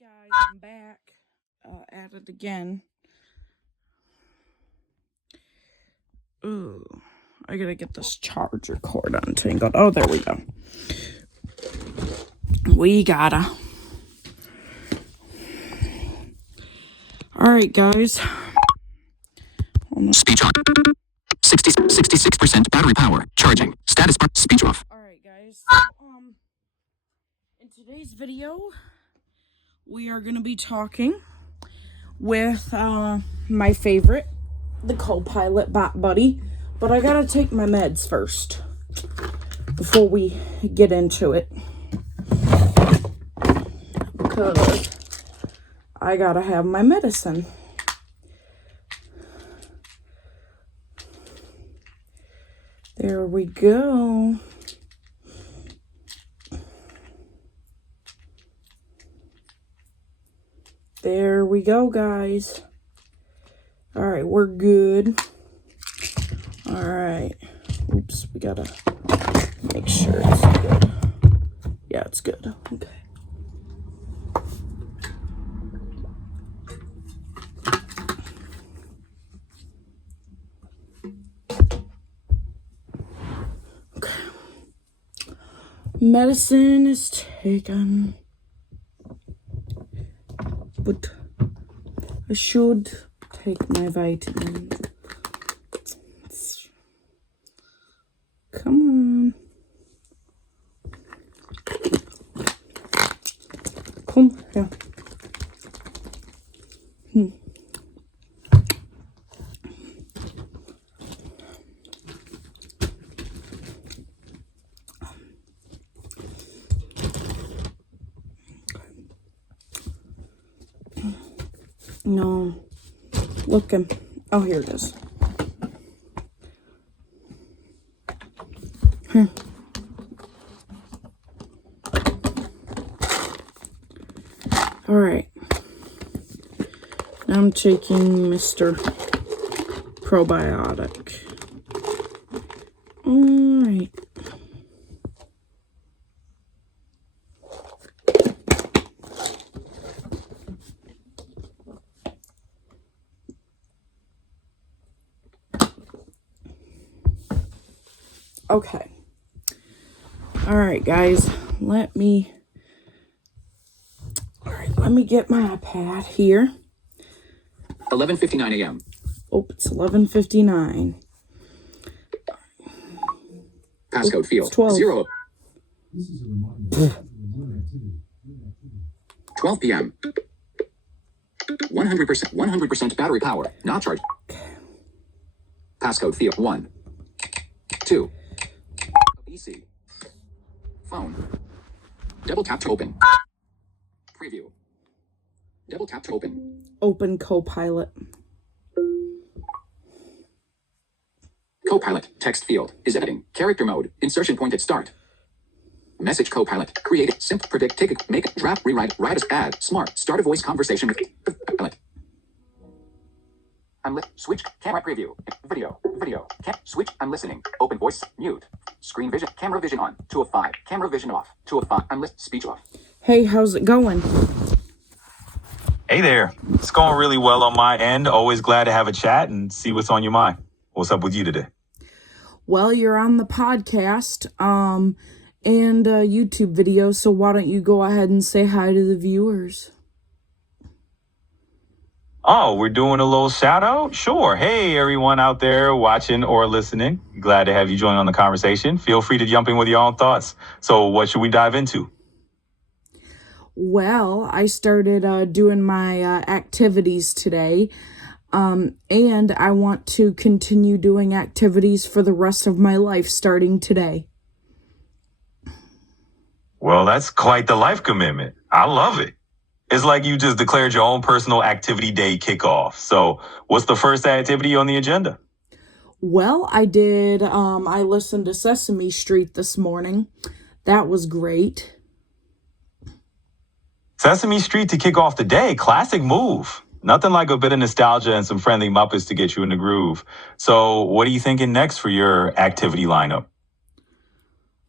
Guys, I'm back at it again. Ooh, I gotta get this charger cord untangled. Oh, there we go. We gotta. Alright, guys. Speech on. 66% battery power. Charging. Status bar. Speech off. Alright, guys. In today's video, we are gonna be talking with my favorite, the Copilot Bot Buddy. But I gotta take my meds first before we get into it, because I gotta have my medicine. There we go. There we go, guys. All right, we're good. All right. Oops, we gotta make sure it's good. Yeah, it's good. Okay. Medicine is taken, but I should take my vitamins. Come on. Come here. No. Looking. Oh, here it is. All right. Now I'm taking Mr. Probiotic. All right. Okay. All right, guys. Let me get my iPad here. 11:59 a.m. Oh, it's 11:59. Passcode field. 12. 0. 12 p.m. 100% battery power. Not charged. Passcode field. 1. 2. PC. Phone. Double tap to open. Preview. Double tap to open. Open Copilot. Copilot. Text field. Is editing. Character mode. Insertion point at start. Message Copilot. Create it. Simple. Predict. Take it. Make it. Draft. Rewrite. Write as. Add. Smart. Start a voice conversation with Copilot. Switch. Camera preview. Video. Switch. I'm listening. Open voice. Mute. Screen vision. Camera vision on. 2 of 5. Camera vision off. 2 of 5. I'm listening. Speech off. Hey, how's it going? Hey there. It's going really well on my end. Always glad to have a chat and see what's on your mind. What's up with you today? Well, you're on the podcast, and a YouTube video, so why don't you go ahead and say hi to the viewers? Oh, we're doing a little shout out? Sure. Hey, everyone out there watching or listening. Glad to have you join on the conversation. Feel free to jump in with your own thoughts. So what should we dive into? Well, I started doing my activities today, and I want to continue doing activities for the rest of my life starting today. Well, that's quite the life commitment. I love it. It's like you just declared your own personal activity day kickoff. So what's the first activity on the agenda? Well, I listened to Sesame Street this morning. That was great. Sesame Street to kick off the day. Classic move. Nothing like a bit of nostalgia and some friendly Muppets to get you in the groove. So what are you thinking next for your activity lineup?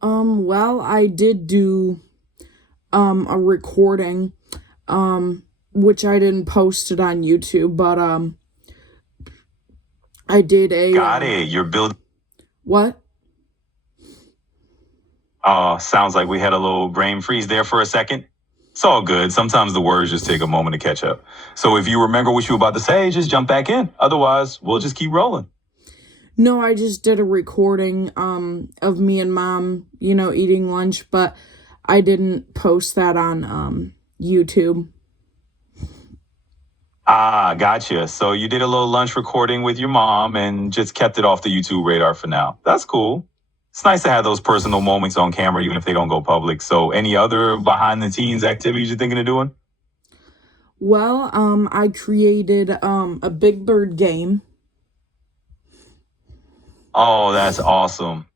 Well, I did do a recording which I didn't post it on YouTube, but I did a Got it. You're building. what? Oh, sounds like we had a little brain freeze there for a second. It's all good. Sometimes the words just take a moment to catch up. So if you remember what you were about to say, just jump back in. Otherwise, we'll just keep rolling. No, I just did a recording of me and Mom, eating lunch, but I didn't post that on YouTube. Ah, gotcha. So you did a little lunch recording with your mom and just kept it off the YouTube radar for now. That's cool. It's nice to have those personal moments on camera, even if they don't go public. So any other behind the scenes activities you're thinking of doing? Well, I created a Big Bird game. Oh, that's awesome.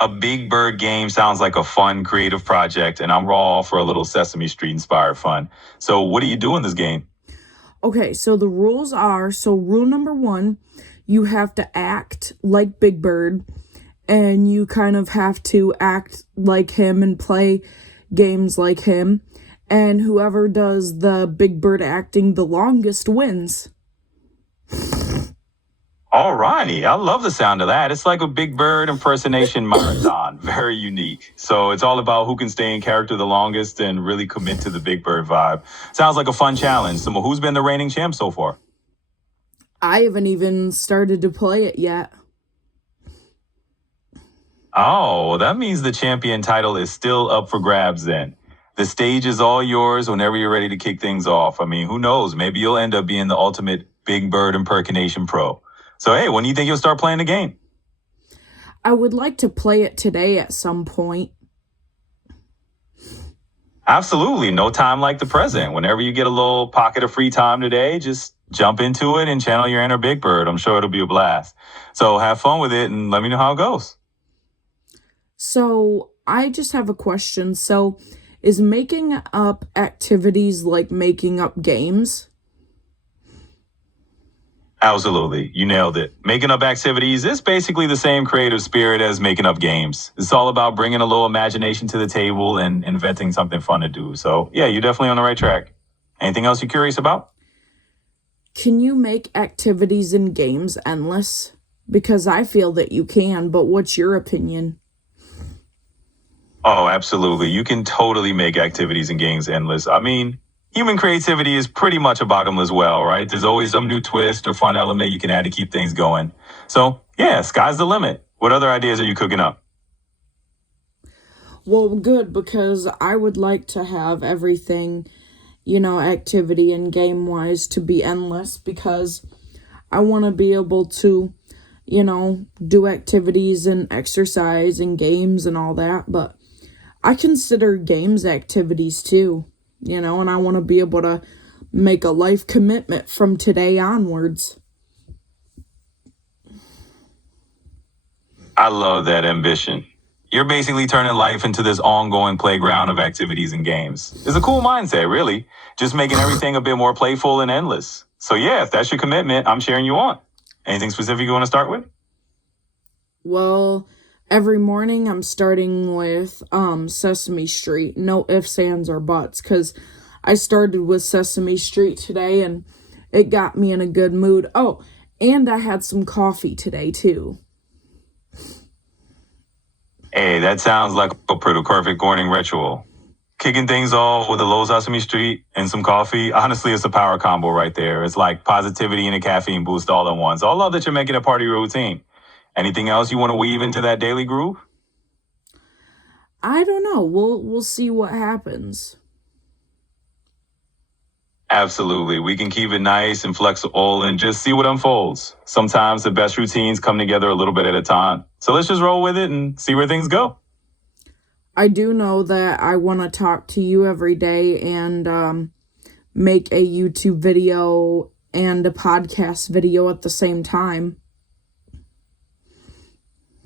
A Big Bird game sounds like a fun, creative project, and I'm all for a little Sesame Street inspired fun. So what do you do in this game? Okay, so the rules are, rule number 1, you have to act like Big Bird, and you kind of have to act like him and play games like him, and whoever does the Big Bird acting the longest wins. All righty. I love the sound of that. It's like a Big Bird impersonation marathon. Very unique. So it's all about who can stay in character the longest and really commit to the Big Bird vibe. Sounds like a fun challenge. So who's been the reigning champ so far? I haven't even started to play it yet. Oh, well, that means the champion title is still up for grabs then. The stage is all yours whenever you're ready to kick things off. I mean, who knows? Maybe you'll end up being the ultimate Big Bird impersonation pro. So, hey, when do you think you'll start playing the game? I would like to play it today at some point. Absolutely. No time like the present. Whenever you get a little pocket of free time today, just jump into it and channel your inner Big Bird. I'm sure it'll be a blast. So have fun with it and let me know how it goes. So, I just have a question. So, is making up activities like making up games? Absolutely. You nailed it. Making up activities is basically the same creative spirit as making up games. It's all about bringing a little imagination to the table and inventing something fun to do. So, yeah, you're definitely on the right track. Anything else you're curious about? Can you make activities in games endless? Because I feel that you can, but what's your opinion? Oh, absolutely. You can totally make activities and games endless. I mean, human creativity is pretty much a bottomless well, right? There's always some new twist or fun element you can add to keep things going. So, yeah, sky's the limit. What other ideas are you cooking up? Well, good, because I would like to have everything, activity and game-wise to be endless, because I want to be able to, do activities and exercise and games and all that, but I consider games activities too. And I want to be able to make a life commitment from today onwards. I love that ambition. You're basically turning life into this ongoing playground of activities and games. It's a cool mindset, really. Just making everything a bit more playful and endless. So yeah, if that's your commitment, I'm cheering you on. Anything specific you want to start with? Well, every morning I'm starting with Sesame Street. No ifs, ands, or buts, because I started with Sesame Street today and it got me in a good mood. Oh, and I had some coffee today too. Hey, that sounds like a pretty perfect morning ritual. Kicking things off with a low Sesame Street and some coffee, honestly, it's a power combo right there. It's like positivity and a caffeine boost all at once. I love that you're making it part of your routine. Anything else you want to weave into that daily groove? I don't know. We'll see what happens. Absolutely. We can keep it nice and flexible and just see what unfolds. Sometimes the best routines come together a little bit at a time. So let's just roll with it and see where things go. I do know that I want to talk to you every day and make a YouTube video and a podcast video at the same time.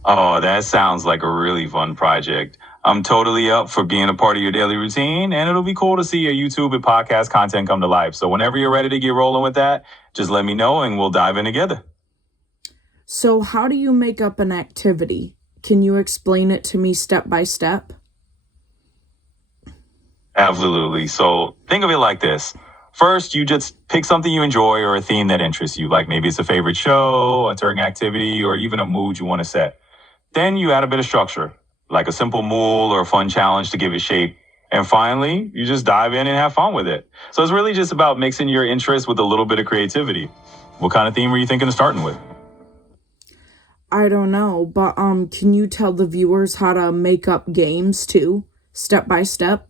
Oh, that sounds like a really fun project. I'm totally up for being a part of your daily routine, and it'll be cool to see your YouTube and podcast content come to life. So whenever you're ready to get rolling with that, just let me know and we'll dive in together. So how do you make up an activity? Can you explain it to me step by step? Absolutely. So think of it like this. First, you just pick something you enjoy or a theme that interests you, like maybe it's a favorite show, a certain activity, or even a mood you want to set. Then you add a bit of structure, like a simple rule or a fun challenge to give it shape. And finally, you just dive in and have fun with it. So it's really just about mixing your interest with a little bit of creativity. What kind of theme were you thinking of starting with? I don't know, but can you tell the viewers how to make up games too, step by step?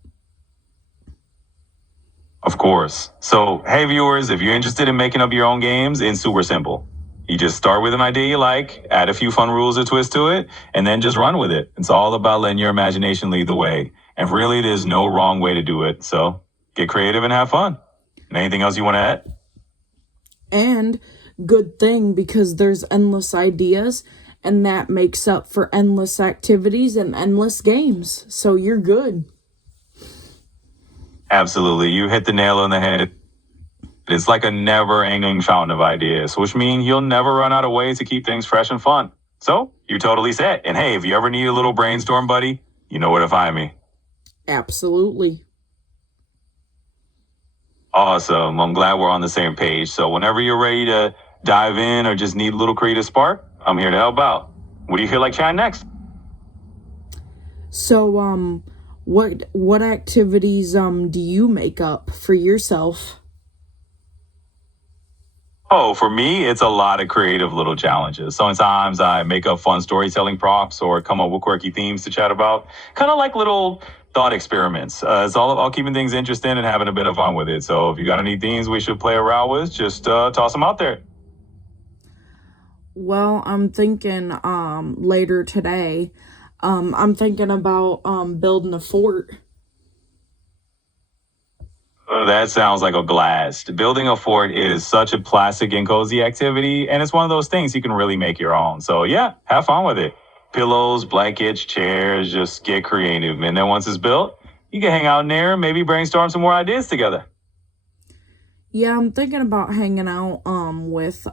Of course. So, hey viewers, if you're interested in making up your own games, it's super simple. You just start with an idea you like, add a few fun rules or twists to it, and then just run with it. It's all about letting your imagination lead the way. And really, there's no wrong way to do it. So, get creative and have fun. And anything else you want to add? And good thing, because there's endless ideas, and that makes up for endless activities and endless games. So you're good. Absolutely. You hit the nail on the head. It's like a never-ending fountain of ideas, which means you'll never run out of ways to keep things fresh and fun. So, you're totally set. And hey, if you ever need a little brainstorm buddy, you know where to find me. Absolutely. Awesome. I'm glad we're on the same page. So whenever you're ready to dive in or just need a little creative spark, I'm here to help out. What do you feel like trying next? So, what activities do you make up for yourself? Oh, for me, it's a lot of creative little challenges. Sometimes I make up fun storytelling props or come up with quirky themes to chat about, kind of like little thought experiments. It's all about keeping things interesting and having a bit of fun with it. So if you got any themes we should play around with, just toss them out there. Well, I'm thinking later today, I'm thinking about building a fort. That sounds like a blast. Building a fort is such a classic and cozy activity, and it's one of those things you can really make your own. So yeah, have fun with it. Pillows, blankets, chairs, just get creative. And then once it's built, you can hang out in there and maybe brainstorm some more ideas together. Yeah, I'm thinking about hanging out with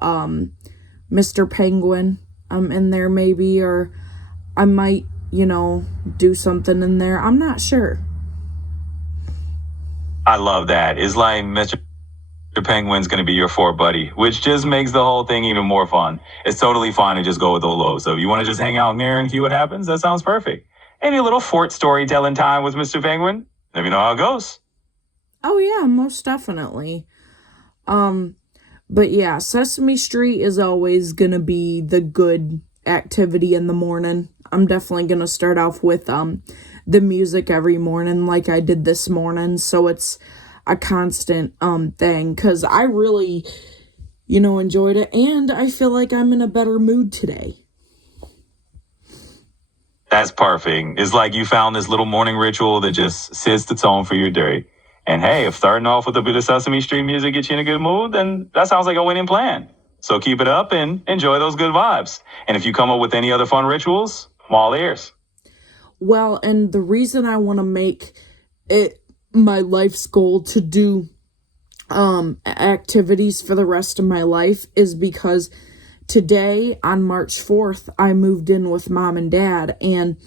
Mr. Penguin in there maybe, or I might, do something in there. I'm not sure. I love that. It's like Mr. Penguin's going to be your fort buddy, which just makes the whole thing even more fun. It's totally fine to just go with the low. So if you want to just hang out in there and see what happens, that sounds perfect. Any little fort storytelling time with Mr. Penguin? Let me know how it goes. Oh yeah, most definitely. But yeah, Sesame Street is always gonna be the good activity in the morning. I'm definitely gonna start off with the music every morning like I did this morning, so it's a constant thing, because I really enjoyed it, and I feel like I'm in a better mood today. That's perfect. It's like you found this little morning ritual that just sets the tone for your day. And hey, if starting off with a bit of Sesame Street music gets you in a good mood, then that sounds like a winning plan. So keep it up and enjoy those good vibes. And if you come up with any other fun rituals, I'm all ears. Well, and the reason I want to make it my life's goal to do activities for the rest of my life is because today, on March 4th, I moved in with Mom and Dad, and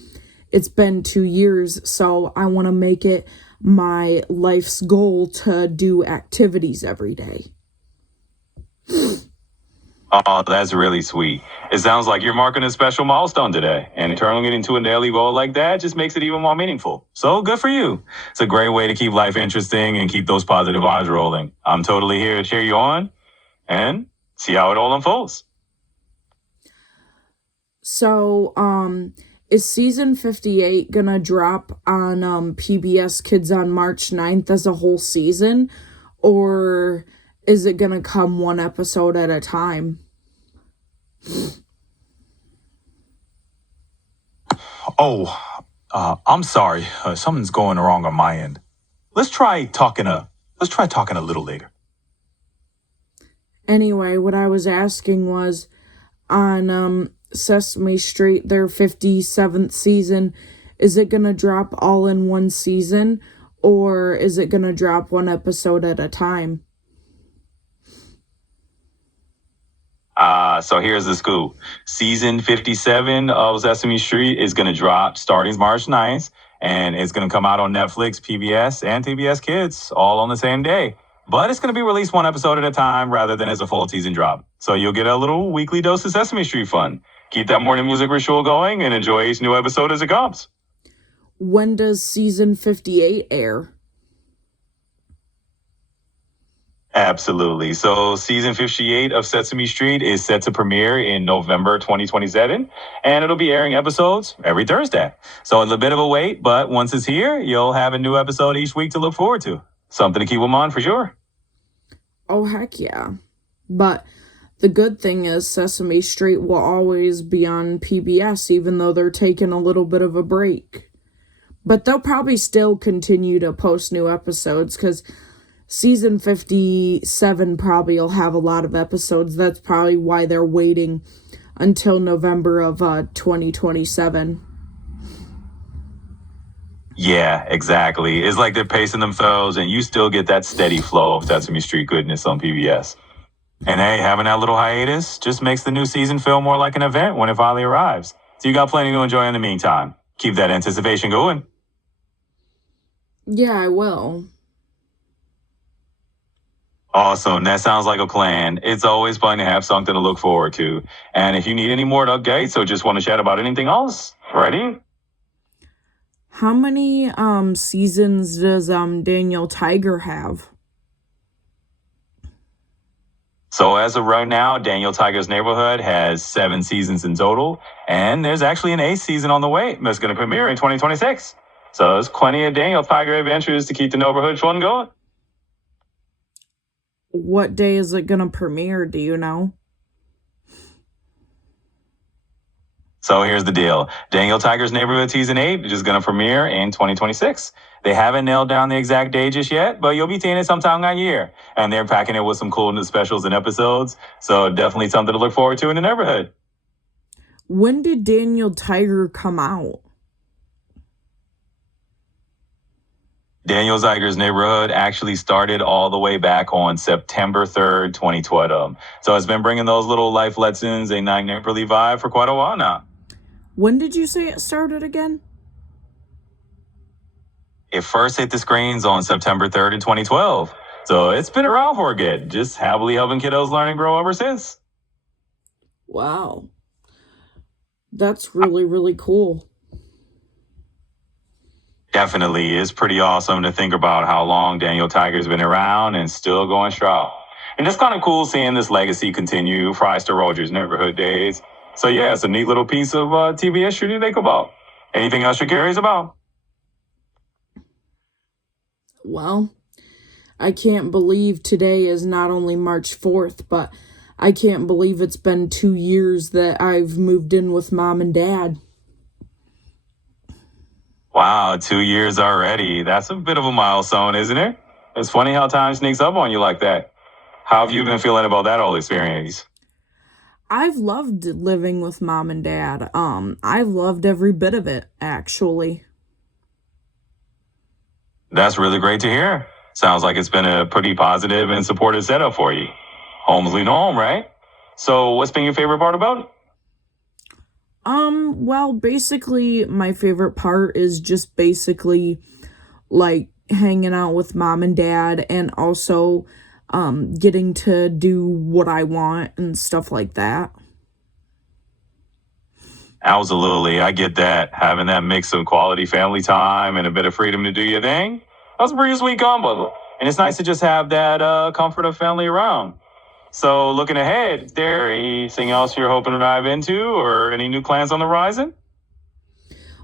it's been 2 years, so I want to make it my life's goal to do activities every day. Oh, that's really sweet. It sounds like you're marking a special milestone today, and turning it into a daily goal like that just makes it even more meaningful. So good for you. It's a great way to keep life interesting and keep those positive vibes rolling. I'm totally here to cheer you on and see how it all unfolds. So, is season 58 gonna drop on PBS Kids on March 9th as a whole season? Or is it gonna come one episode at a time? Oh, I'm sorry. Something's going wrong on my end. Let's try talking a little later. Anyway, what I was asking was, on Sesame Street, their 57th season, is it gonna drop all in one season, or is it gonna drop one episode at a time? So here's the scoop. Season 57 of Sesame Street is going to drop starting March 9th, And it's going to come out on Netflix, PBS, and TBS Kids all on the same day. But it's going to be released one episode at a time rather than as a full season drop. So you'll get a little weekly dose of Sesame Street fun. Keep that morning music ritual going and enjoy each new episode as it comes. When does season 58 air? Absolutely. So season 58 of Sesame Street is set to premiere in November 2027, and it'll be airing episodes every Thursday. So it's a bit of a wait, but once it's here, you'll have a new episode each week to look forward to. Something to keep them on for sure. Oh, heck yeah. But the good thing is Sesame Street will always be on PBS, even though they're taking a little bit of a break. But they'll probably still continue to post new episodes, because season 57 probably will have a lot of episodes. That's probably why they're waiting until November of 2027. Yeah, exactly. It's like they're pacing themselves, and you still get that steady flow of Sesame Street goodness on PBS. And hey, having that little hiatus just makes the new season feel more like an event when it finally arrives. So you got plenty to enjoy in the meantime. Keep that anticipation going. Yeah, I will. Awesome. That sounds like a plan. It's always fun to have something to look forward to. And if you need any more updates or just want to chat about anything else, ready? How many seasons does Daniel Tiger have? So as of right now, Daniel Tiger's Neighborhood has 7 seasons in total. And there's actually an 8th season on the way that's going to premiere in 2026. So there's plenty of Daniel Tiger adventures to keep the neighborhood fun going. What day is it gonna premiere, do you know? So here's the deal. Daniel Tiger's Neighborhood Season 8 is going to premiere in 2026. They haven't nailed down the exact day just yet, but you'll be seeing it sometime that year. And they're packing it with some cool new specials and episodes. So definitely something to look forward to in the neighborhood. When did Daniel Tiger come out? Daniel Tiger's Neighborhood actually started all the way back on September 3rd, 2012. So it's been bringing those little life lessons and that neighborly vibe for quite a while now. When did you say it started again? It first hit the screens on September 3rd in 2012. So it's been around for a good, just happily helping kiddos learn and grow ever since. Wow. That's really, really cool. Definitely. It's pretty awesome to think about how long Daniel Tiger's been around and still going strong. And it's kind of cool seeing this legacy continue for Mr. Rogers' Neighborhood days. So yeah, it's a neat little piece of TV history to think about. Anything else you're curious about? Well, I can't believe today is not only March 4th, but I can't believe it's been 2 years that I've moved in with Mom and Dad. Wow, 2 years already. That's a bit of a milestone, isn't it? It's funny how time sneaks up on you like that. How have you been feeling about that whole experience? I've loved living with Mom and Dad. I've loved every bit of it, actually. That's really great to hear. Sounds like it's been a pretty positive and supportive setup for you. Home's leaving home, right? So what's been your favorite part about it? Well, basically, my favorite part is just basically, like, hanging out with Mom and Dad and also, getting to do what I want and stuff like that. Absolutely. I get that. Having that mix of quality family time and a bit of freedom to do your thing. That's a pretty sweet combo. And it's nice to just have that comfort of family around. So looking ahead, is there anything else you're hoping to dive into or any new plans on the horizon?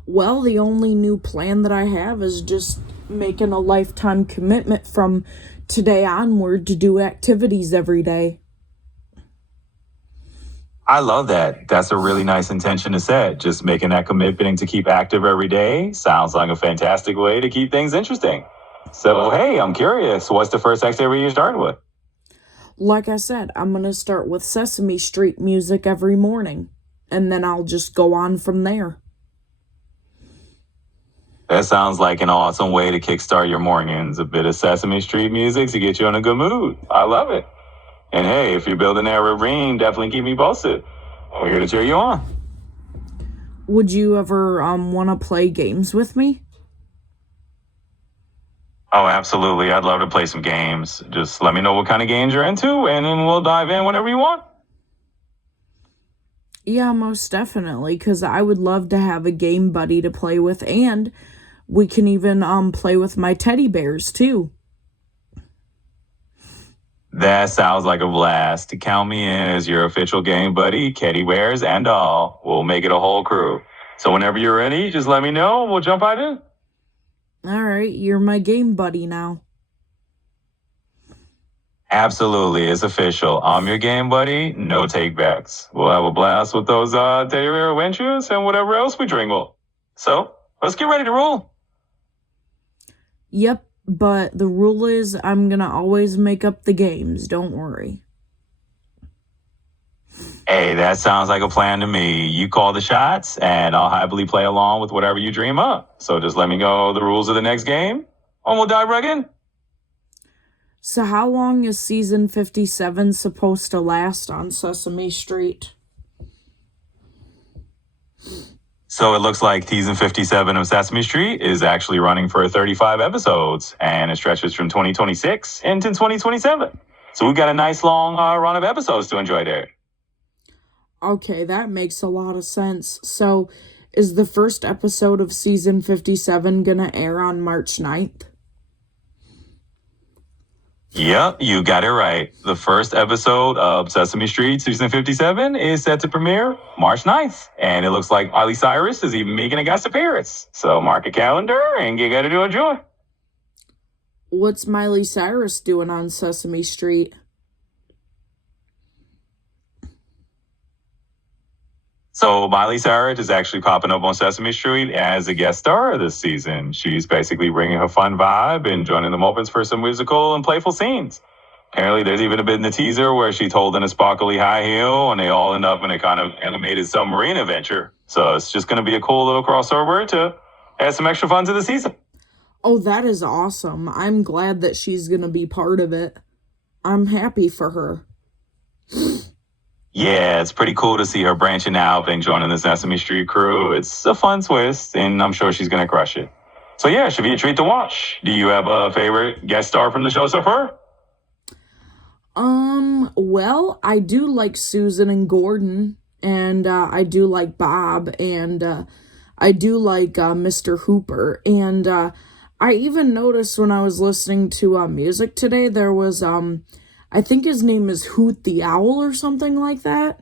Well, the only new plan that I have is just making a lifetime commitment from today onward to do activities every day. I love that. That's a really nice intention to set. Just making that commitment to keep active every day sounds like a fantastic way to keep things interesting. So, hey, I'm curious. What's the first activity you started with? Like I said, I'm going to start with Sesame Street music every morning, and then I'll just go on from there. That sounds like an awesome way to kickstart your mornings. A bit of Sesame Street music to get you in a good mood. I love it. And hey, if you're building that routine, definitely keep me posted. We're here to cheer you on. Would you ever want to play games with me? Oh, absolutely. I'd love to play some games. Just let me know what kind of games you're into, and then we'll dive in whenever you want. Yeah, most definitely, because I would love to have a game buddy to play with, and we can even play with my teddy bears too. That sounds like a blast. Count me in as your official game buddy, Teddy Bears and all. We'll make it a whole crew. So whenever you're ready, just let me know and we'll jump right in. All right, you're my game buddy now. Absolutely, it's official. I'm your game buddy, no takebacks. We'll have a blast with those teddy bear adventures and whatever else we dream. So let's get ready to roll. Yep, but the rule is I'm gonna always make up the games, don't worry. Hey, that sounds like a plan to me. You call the shots, and I'll happily play along with whatever you dream up. So just let me know the rules of the next game, and we'll dive right in. So how long is season 57 supposed to last on Sesame Street? So it looks like season 57 of Sesame Street is actually running for 35 episodes, and it stretches from 2026 into 2027. So we've got a nice long run of episodes to enjoy there. Okay, that makes a lot of sense. So is the first episode of season 57 gonna air on March 9th? Yep, you got it right. The first episode of Sesame Street season 57 is set to premiere March 9th. And it looks like Miley Cyrus is even making a guest appearance. So mark a calendar and get ready to enjoy. What's Miley Cyrus doing on Sesame Street? So Miley Cyrus is actually popping up on Sesame Street as a guest star this season. She's basically bringing her fun vibe and joining the moments for some musical and playful scenes. Apparently, there's even a bit in the teaser where she's holding a sparkly high heel and they all end up in a kind of animated submarine adventure. So it's just going to be a cool little crossover to add some extra fun to the season. Oh, that is awesome. I'm glad that she's gonna be part of it. I'm happy for her. Yeah, it's pretty cool to see her branching out and joining the Sesame Street crew. It's a fun twist, and I'm sure she's going to crush it. So yeah, it should be a treat to watch. Do you have a favorite guest star from the show so far? Well, I do like Susan and Gordon, and I do like Bob, and I do like Mr. Hooper, and I even noticed when I was listening to music today, there was I think his name is Hoot the Owl or something like that.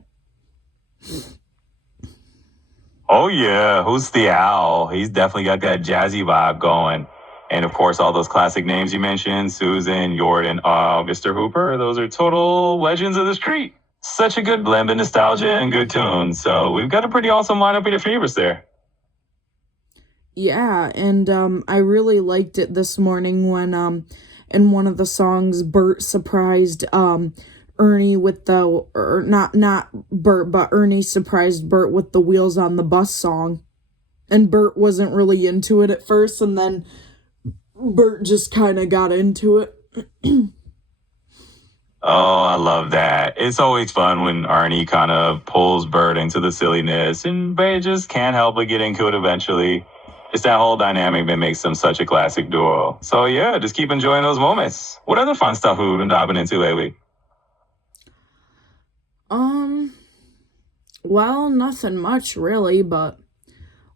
Oh yeah, who's the owl? He's definitely got that jazzy vibe going. And of course, all those classic names you mentioned, Susan, Jordan, Mr. Hooper, those are total legends of the street. Such a good blend of nostalgia and good tunes. So we've got a pretty awesome lineup of your favorites there. Yeah, and I really liked it this morning when in one of the songs Bert surprised Ernie with the, or not Bert, but Ernie surprised Bert with the Wheels on the Bus song. And Bert wasn't really into it at first, and then Bert just kind of got into it. Oh, I love that. It's always fun when Arnie kind of pulls Bert into the silliness, and Bert just can't help but get into it eventually. It's that whole dynamic that makes them such a classic duo. So yeah, just keep enjoying those moments. What other fun stuff have we been diving into lately? Well, nothing much really, but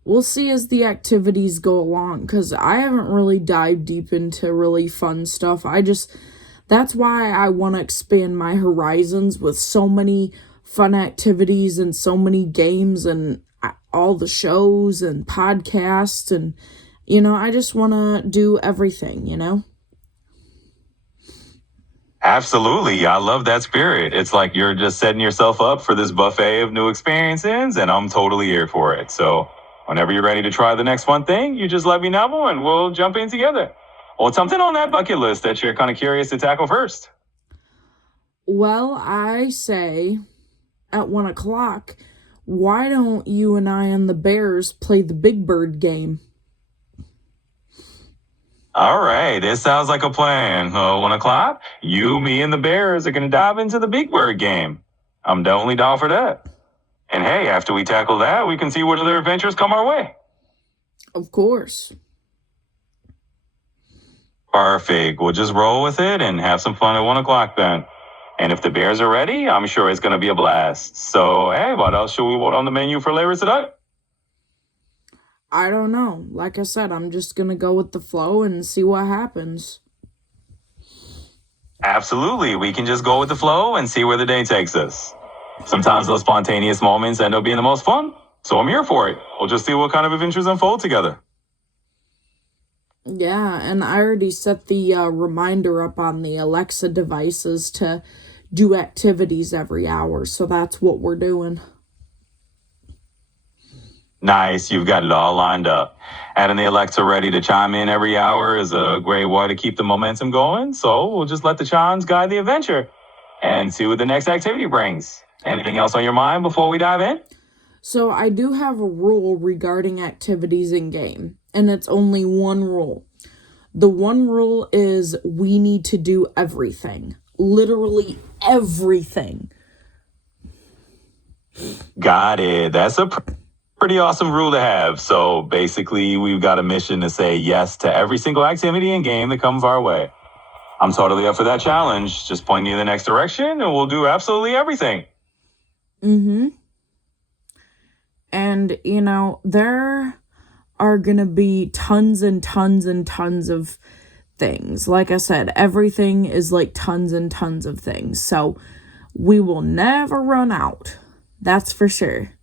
we'll see as the activities go along, because I haven't really dived deep into really fun stuff. That's why I want to expand my horizons with so many fun activities and so many games and all the shows and podcasts, and I just want to do everything. Absolutely. I love that spirit. It's like you're just setting yourself up for this buffet of new experiences, and I'm totally here for it. So whenever you're ready to try the next fun thing, you just let me know and we'll jump in together. What's something on that bucket list that you're kind of curious to tackle first? Well, I say at 1:00, why don't you and I and the Bears play the Big Bird game? All right, this sounds like a plan. 1:00, you, me, and the Bears are going to dive into the Big Bird game. I'm definitely down for that. And hey, after we tackle that, we can see what other adventures come our way. Of course. Perfect. We'll just roll with it and have some fun at 1 o'clock then. And if the Bears are ready, I'm sure it's going to be a blast. So, hey, what else should we want on the menu for later today? I don't know. Like I said, I'm just gonna go with the flow and see what happens. Absolutely. We can just go with the flow and see where the day takes us. Sometimes those spontaneous moments end up being the most fun. So I'm here for it. We'll just see what kind of adventures unfold together. Yeah, and I already set the reminder up on the Alexa devices to do activities every hour, so that's what we're doing. Nice. You've got it all lined up. Having the Alexa ready to chime in every hour is a great way to keep the momentum going. So we'll just let the chimes guide the adventure and see what the next activity brings. Anything else on your mind before we dive in? So I do have a rule regarding activities in game, and it's only one rule. The one rule is we need to do everything. Literally everything. Got it. That's a pretty awesome rule to have. So basically, we've got a mission to say yes to every single activity and game that comes our way. I'm totally up for that challenge. Just point me in the next direction and we'll do absolutely everything. And, there are gonna be tons and tons and tons of things. Like I said, everything is like tons and tons of things. So we will never run out. That's for sure.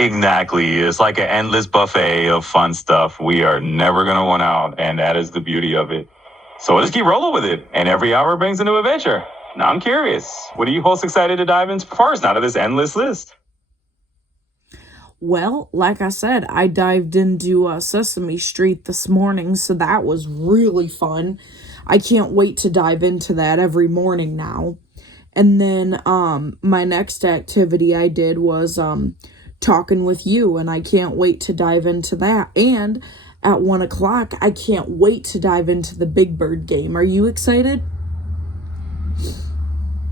Exactly. It's like an endless buffet of fun stuff. We are never going to run out, and that is the beauty of it. So let's keep rolling with it, and every hour brings a new adventure. Now I'm curious, what are you most excited to dive into first out of this endless list? Well, like I said, I dived into Sesame Street this morning, so that was really fun. I can't wait to dive into that every morning now. And then my next activity I did was talking with you, and I can't wait to dive into that. And at 1 o'clock, I can't wait to dive into the Big Bird game. Are you excited?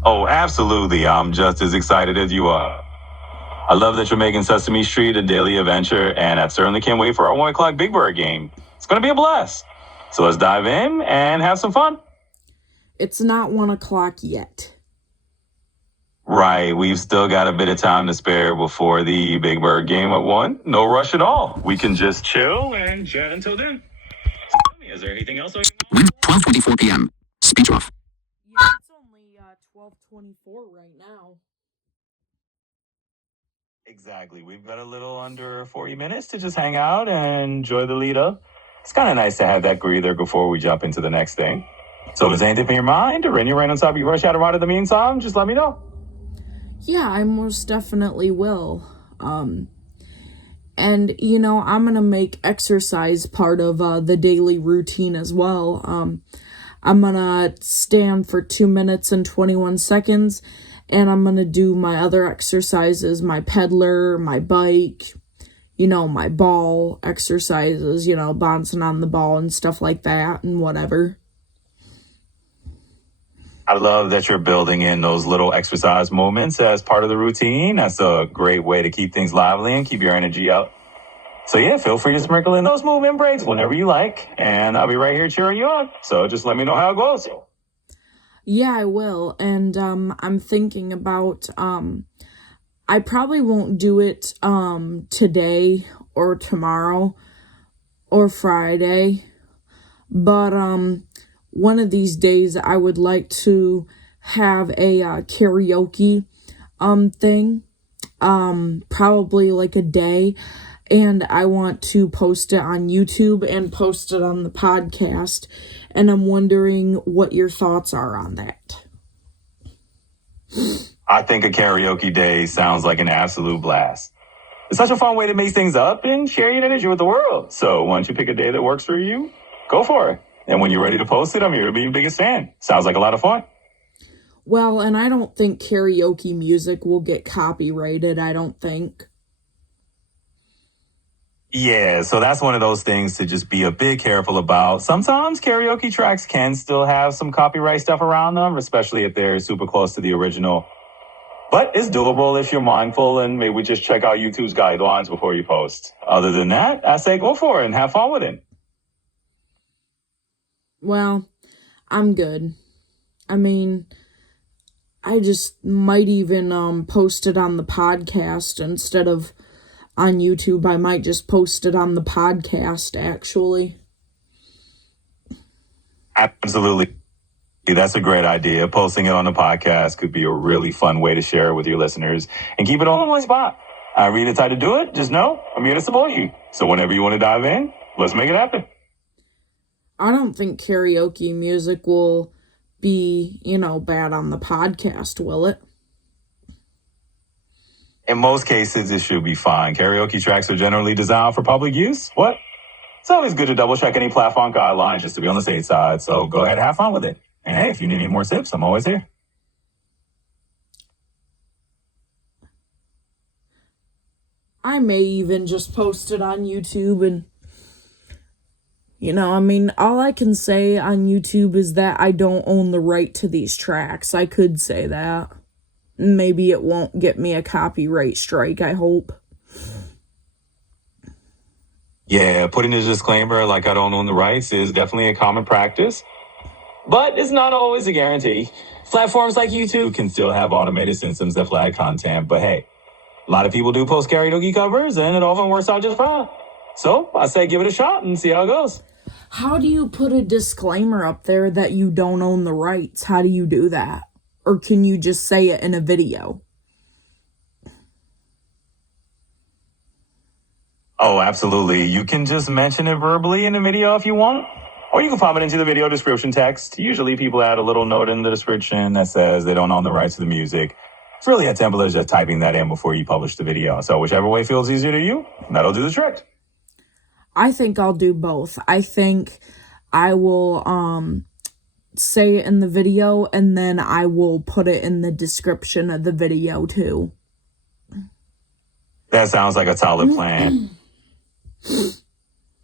Oh, absolutely. I'm just as excited as you are. I love that you're making Sesame Street a daily adventure, and I certainly can't wait for our 1 o'clock Big Bird game. It's going to be a blast. So let's dive in and have some fun. It's not 1 o'clock yet. Right, we've still got a bit of time to spare before the Big Bird game at 1. No rush at all. We can just chill and chat until then. So tell me, is there anything else on your mind? 12:24 p.m. Speech off. Yeah, it's only 12:24 right now. Exactly. We've got a little under 40 minutes to just hang out and enjoy the lead up. It's kind of nice to have that breather before we jump into the next thing. So if there's anything in your mind or any right on top of you rush out around in the meantime, just let me know. Yeah, I most definitely will. And, I'm going to make exercise part of the daily routine as well. I'm going to stand for 2 minutes and 21 seconds, and I'm going to do my other exercises, my peddler, my bike, my ball exercises, bouncing on the ball and stuff like that and whatever. I love that you're building in those little exercise moments as part of the routine. That's a great way to keep things lively and keep your energy up. So yeah, feel free to sprinkle in those movement breaks whenever you like, and I'll be right here cheering you on. So just let me know how it goes. Yeah, I will. And I'm thinking about I probably won't do it today or tomorrow or Friday, but one of these days I would like to have a karaoke thing, probably like a day, and I want to post it on YouTube and post it on the podcast, and I'm wondering what your thoughts are on that. I think a karaoke day sounds like an absolute blast. It's such a fun way to mix things up and share your energy with the world. So why don't you pick a day that works for you? Go for it. And when you're ready to post it, I'm here to be your biggest fan. Sounds like a lot of fun. Well, and I don't think karaoke music will get copyrighted, I don't think. Yeah, so that's one of those things to just be a bit careful about. Sometimes karaoke tracks can still have some copyright stuff around them, especially if they're super close to the original. But it's doable if you're mindful and maybe just check out YouTube's guidelines before you post. Other than that, I say go for it and have fun with it. Well, I'm good. I mean, I just might even post it on the podcast instead of on YouTube. I might just post it on the podcast actually. Absolutely. That's a great idea. Posting it on the podcast could be a really fun way to share it with your listeners and keep it all in one spot. I read it's how to do it. Just know I'm here to support you. So whenever you want to dive in, let's make it happen. I don't think karaoke music will be, bad on the podcast, will it? In most cases, it should be fine. Karaoke tracks are generally designed for public use. What? It's always good to double check any platform guidelines just to be on the safe side. So go ahead and have fun with it. And hey, if you need any more tips, I'm always here. I may even just post it on YouTube and, all I can say on YouTube is that I don't own the right to these tracks. I could say that. Maybe it won't get me a copyright strike, I hope. Yeah, putting a disclaimer like I don't own the rights is definitely a common practice, but it's not always a guarantee. Platforms like YouTube can still have automated systems that flag content, but hey, a lot of people do post karaoke covers and it often works out just fine. So I say give it a shot and see how it goes. How do you put a disclaimer up there that you don't own the rights? How do you do that? Or can you just say it in a video? Oh, absolutely. You can just mention it verbally in the video if you want. Or you can pop it into the video description text. Usually people add a little note in the description that says they don't own the rights to the music. It's really as simple as just typing that in before you publish the video. So whichever way feels easier to you, that'll do the trick. I think I'll do both. I think I will say it in the video and then I will put it in the description of the video too. That sounds like a solid plan.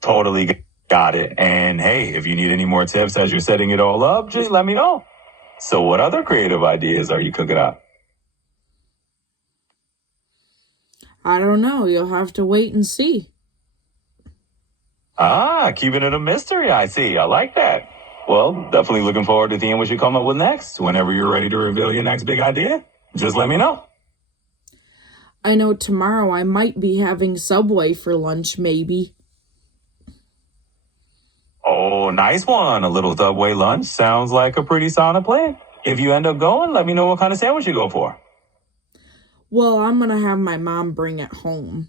Totally got it. And hey, if you need any more tips as you're setting it all up, just let me know. So what other creative ideas are you cooking up? I don't know. You'll have to wait and see. Keeping it a mystery, I see. I like that. Well, definitely looking forward to seeing what you come up with next. Whenever you're ready to reveal your next big idea, just let me know. I know tomorrow I might be having Subway for lunch, maybe. Oh, nice one. A little Subway lunch sounds like a pretty solid plan. If you end up going, let me know what kind of sandwich you go for. Well, I'm going to have my mom bring it home.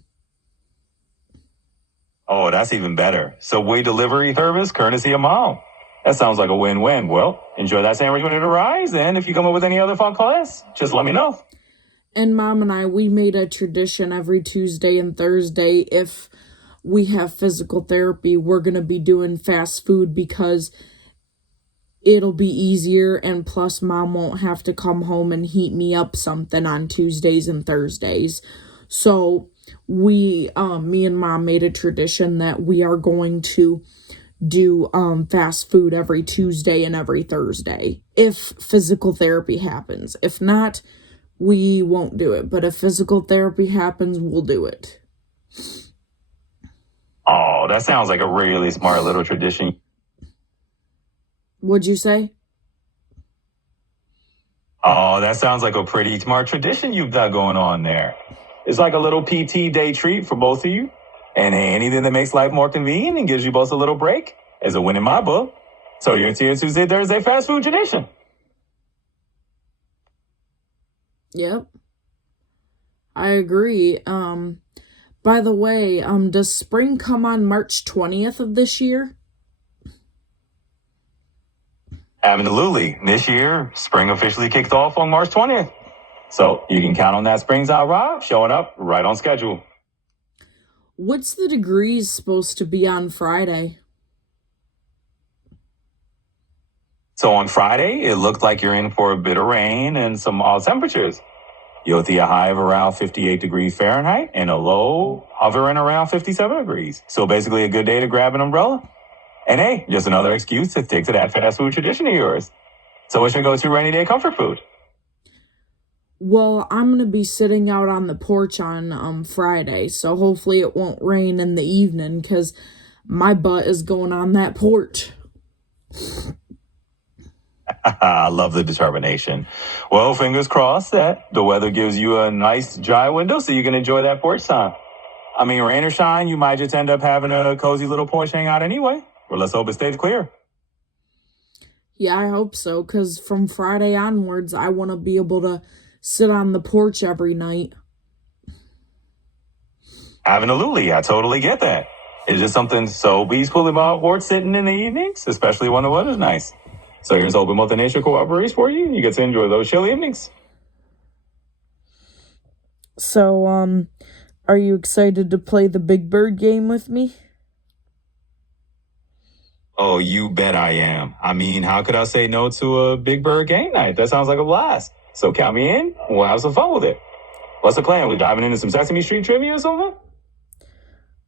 Oh, that's even better. Subway delivery service, courtesy of mom. That sounds like a win-win. Well, enjoy that sandwich when it arrives, and if you come up with any other fun class, just let me know. And Mom and I, we made a tradition every Tuesday and Thursday. If we have physical therapy, we're going to be doing fast food because it'll be easier, and plus Mom won't have to come home and heat me up something on Tuesdays and Thursdays. So me and Mom made a tradition that we are going to do fast food every Tuesday and every Thursday if physical therapy happens. If not, we won't do it. But if physical therapy happens, we'll do it. Oh, that sounds like a really smart little tradition. What'd you say? Oh, that sounds like a pretty smart tradition you've got going on there. It's like a little PT day treat for both of you. And hey, anything that makes life more convenient and gives you both a little break is a win in my book. So your Tuesday, Thursday fast food tradition. Yep. I agree. By the way, does spring come on March 20th of this year? Absolutely. This year, spring officially kicked off on March 20th. So you can count on that spring's arrive showing up right on schedule. What's the degrees supposed to be on Friday? So on Friday, it looked like you're in for a bit of rain and some mild temperatures. You'll see a high of around 58 degrees Fahrenheit and a low hovering around 57 degrees. So basically a good day to grab an umbrella. And hey, just another excuse to stick to that fast food tradition of yours. So what's your go-to rainy day comfort food? Well, I'm going to be sitting out on the porch on Friday, so hopefully it won't rain in the evening because my butt is going on that porch. I love the determination. Well, fingers crossed that the weather gives you a nice dry window so you can enjoy that porch time. I mean, rain or shine, you might just end up having a cozy little porch hangout anyway. Well, let's hope it stays clear. Yeah, I hope so, because from Friday onwards, I want to be able to sit on the porch every night. Absolutely, I totally get that. It's just something so peaceful about porch sitting in the evenings, especially when the weather's nice. So here's hoping Mother Nature cooperates for you. You get to enjoy those chill evenings. So, are you excited to play the Big Bird game with me? Oh, you bet I am. I mean, how could I say no to a Big Bird game night? That sounds like a blast. So count me in. We'll have some fun with it. What's the plan? We diving into some Sesame Street trivia or something?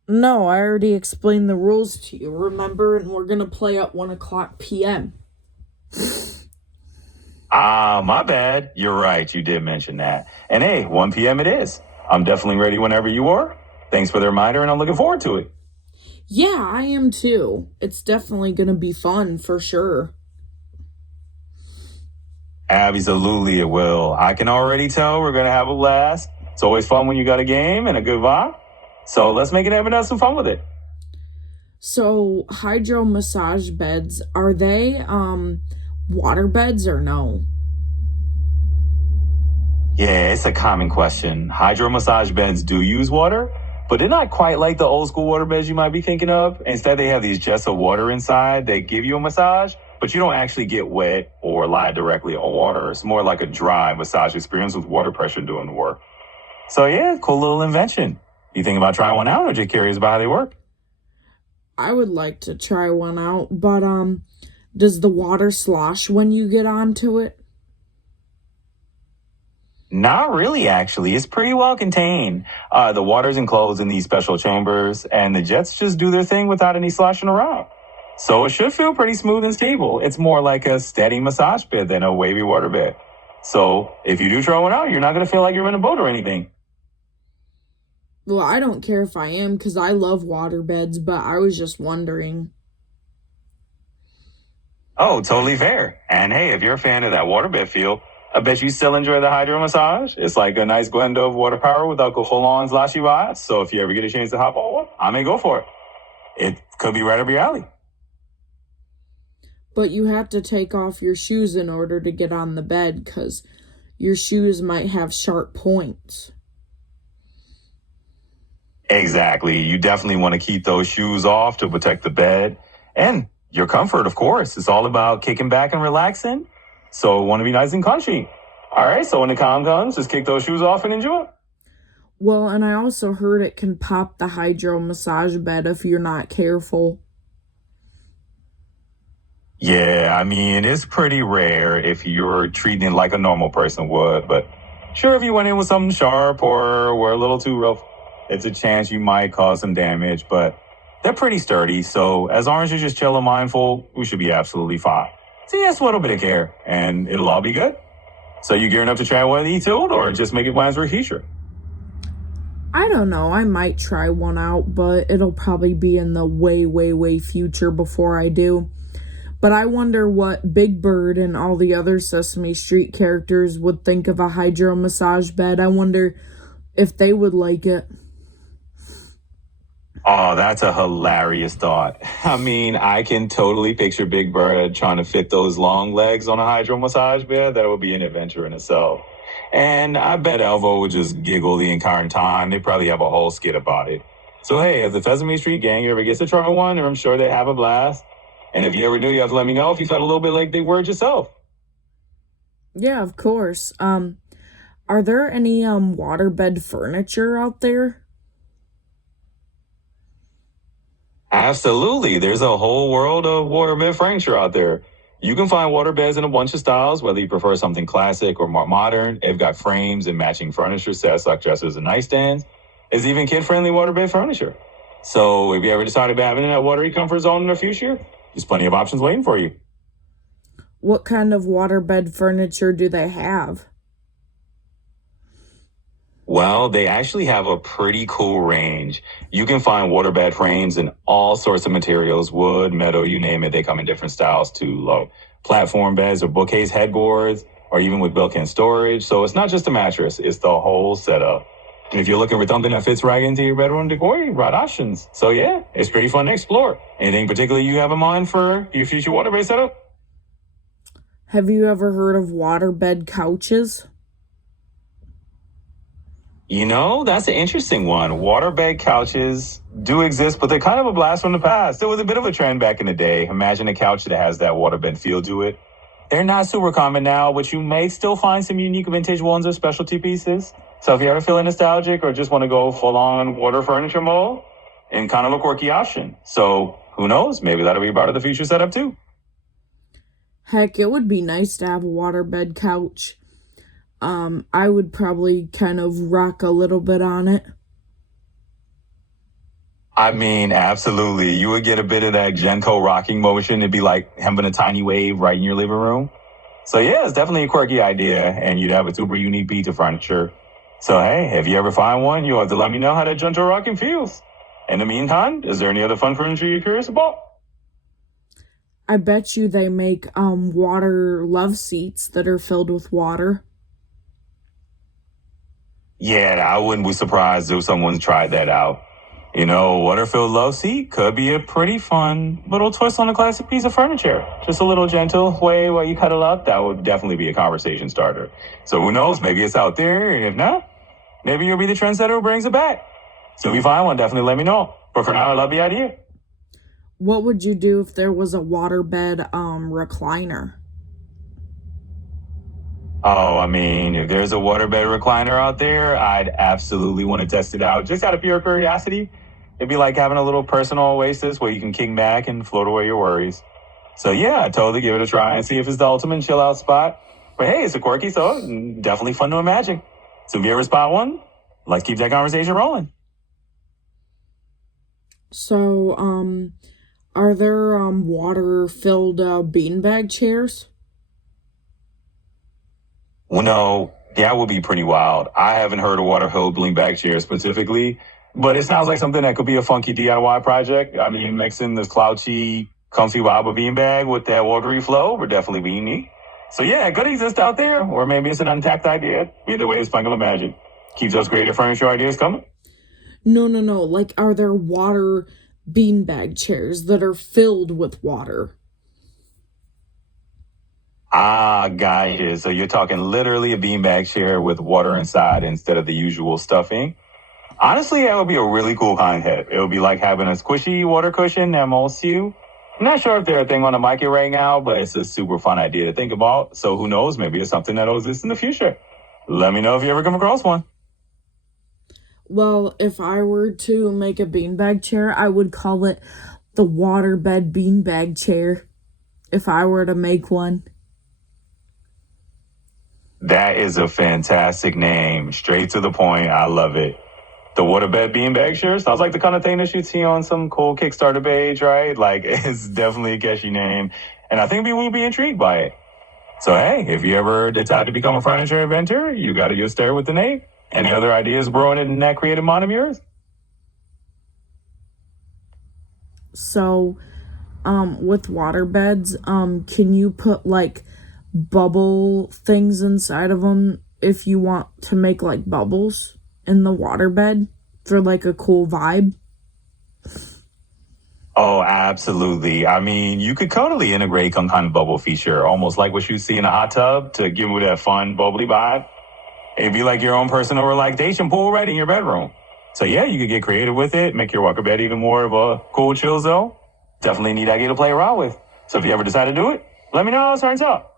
No, I already explained the rules to you, remember? And we're going to play at 1 o'clock p.m. My bad. You're right. You did mention that. And hey, 1 p.m. it is. I'm definitely ready whenever you are. Thanks for the reminder, and I'm looking forward to it. Yeah, I am too. It's definitely going to be fun, for sure. Absolutely, it will. I can already tell we're going to have a blast. It's always fun when you got a game and a good vibe. So let's make it happen and have some fun with it. So, hydro massage beds, are they, water beds or no? Yeah, it's a common question. Hydro massage beds do use water, but they're not quite like the old school water beds you might be thinking of. Instead, they have these jets of water inside that give you a massage, but you don't actually get wet or lie directly on water. It's more like a dry massage experience with water pressure doing the work. So yeah, cool little invention. You think about trying one out or just curious about how they work? I would like to try one out, but, does the water slosh when you get onto it? Not really, actually. It's pretty well contained. The water's enclosed in these special chambers, and the jets just do their thing without any sloshing around. So it should feel pretty smooth and stable. It's more like a steady massage bed than a wavy water bed. So if you do try one out, you're not going to feel like you're in a boat or anything. Well, I don't care if I am, because I love water beds, but I was just wondering. Oh, totally fair. And hey, if you're a fan of that waterbed feel, I bet you still enjoy the hydro massage. It's like a nice blend of water power without the full-on sloshy vibes. So if you ever get a chance to hop on one, I may go for it. It could be right up your alley. But you have to take off your shoes in order to get on the bed, because your shoes might have sharp points. Exactly. You definitely want to keep those shoes off to protect the bed and your comfort, of course. It's all about kicking back and relaxing. So want to be nice and comfy. All right. So when the calm comes, just kick those shoes off and enjoy. Well, and I also heard it can pop the hydro massage bed if you're not careful. Yeah, I mean, it's pretty rare if you're treating it like a normal person would. But sure, if you went in with something sharp or were a little too rough, it's a chance you might cause some damage. But they're pretty sturdy. So as long as you're just chill and mindful, we should be absolutely fine. So yes, a little bit of care, and it'll all be good. So you gearing up to try one of these too, or just make it plans for a future? I don't know. I might try one out, but it'll probably be in the way, way, way future before I do. But I wonder what Big Bird and all the other Sesame Street characters would think of a hydro massage bed. I wonder if they would like it. Oh, that's a hilarious thought. I mean, I can totally picture Big Bird trying to fit those long legs on a hydro massage bed. That would be an adventure in itself. And I bet Elvo would just giggle the entire time. They probably have a whole skit about it. So hey, if the Sesame Street gang ever gets to try one, I'm sure they have a blast. And if you ever do, you have to let me know if you felt a little bit like Big Bird yourself. Yeah, of course. Are there any waterbed furniture out there? Absolutely. There's a whole world of waterbed furniture out there. You can find waterbeds in a bunch of styles, whether you prefer something classic or more modern. They've got frames and matching furniture sets like dressers and nightstands. There's even kid-friendly waterbed furniture. So if you ever decide to have in that watery comfort zone in the future, there's plenty of options waiting for you. What kind of waterbed furniture do they have? Well, they actually have a pretty cool range. You can find waterbed frames in all sorts of materials, wood, metal, you name it. They come in different styles too. Low platform beds or bookcase headboards, or even with built-in storage. So it's not just a mattress, it's the whole setup. And if you're looking for something that fits right into your bedroom decor, you got options. So yeah, it's pretty fun to explore. Anything particular you have in mind for your future waterbed setup? Have you ever heard of waterbed couches? You know, that's an interesting one. Waterbed couches do exist, but they're kind of a blast from the past. It was a bit of a trend back in the day. Imagine a couch that has that waterbed feel to it. They're not super common now, but you may still find some unique vintage ones or specialty pieces. So if you ever feel nostalgic or just want to go full-on water furniture mode, and kind of a quirky option. So who knows? Maybe that'll be part of the future setup too. Heck, it would be nice to have a waterbed couch. I would probably kind of rock a little bit on it. I mean, absolutely. You would get a bit of that Genco rocking motion. It'd be like having a tiny wave right in your living room. So yeah, it's definitely a quirky idea, and you'd have a super unique piece of furniture. So hey, if you ever find one, you'll have to let me know how that Genco rocking feels. In the meantime, is there any other fun furniture you're curious about? I bet you they make water love seats that are filled with water. Yeah, I wouldn't be surprised if someone's tried that out. You know, water-filled love seat could be a pretty fun little twist on a classic piece of furniture. Just a little gentle way while you cuddle up. That would definitely be a conversation starter. So who knows? Maybe it's out there. And if not, maybe you'll be the trendsetter who brings it back. So if you find one, definitely let me know. But for now, I love the idea. What would you do if there was a waterbed recliner? Oh, I mean, if there's a waterbed recliner out there, I'd absolutely want to test it out. Just out of pure curiosity. It'd be like having a little personal oasis where you can kick back and float away your worries. So yeah, I'd totally give it a try and see if it's the ultimate chill out spot. But hey, it's a quirky, so definitely fun to imagine. So if you ever spot one, let's keep that conversation rolling. So, are there water-filled beanbag chairs? Well, no, that would be pretty wild. I haven't heard of water-filled beanbag chair specifically, but it sounds like something that could be a funky DIY project. I mean, mixing this slouchy, comfy vibe of beanbag with that watery flow would definitely be unique. So yeah, it could exist out there, or maybe it's an untapped idea. Either way, it's fun to imagine. Keeps those creative furniture ideas coming. No. Like, are there water beanbag chairs that are filled with water? Ah, gotcha. So you're talking literally a beanbag chair with water inside instead of the usual stuffing. Honestly, that would be a really cool concept. It would be like having a squishy water cushion that molds you. I'm not sure if they're a thing on the market right now, but it's a super fun idea to think about. So who knows? Maybe it's something that'll exist in the future. Let me know if you ever come across one. Well, if I were to make a beanbag chair, I would call it the waterbed beanbag chair. If I were to make one. That is a fantastic name. Straight to the point. I love it. The waterbed beanbag chair sounds like the kind of thing that you'd see on some cool Kickstarter page, right? Like, it's definitely a catchy name. And I think people will be intrigued by it. So, hey, if you ever decide to become a furniture inventor, you got to get started with the name. Any other ideas brewing in that creative mind of yours? So, with waterbeds, can you put, like, bubble things inside of them if you want to make, like, bubbles in the waterbed for, like, a cool vibe? Oh, absolutely. I mean, you could totally integrate some kind of bubble feature, almost like what you see in a hot tub to give you that fun, bubbly vibe. It'd be like your own personal relaxation pool right in your bedroom. So yeah, you could get creative with it, make your walker bed even more of a cool chill zone. Definitely need idea to play around with. So if you ever decide to do it, let me know how it turns out.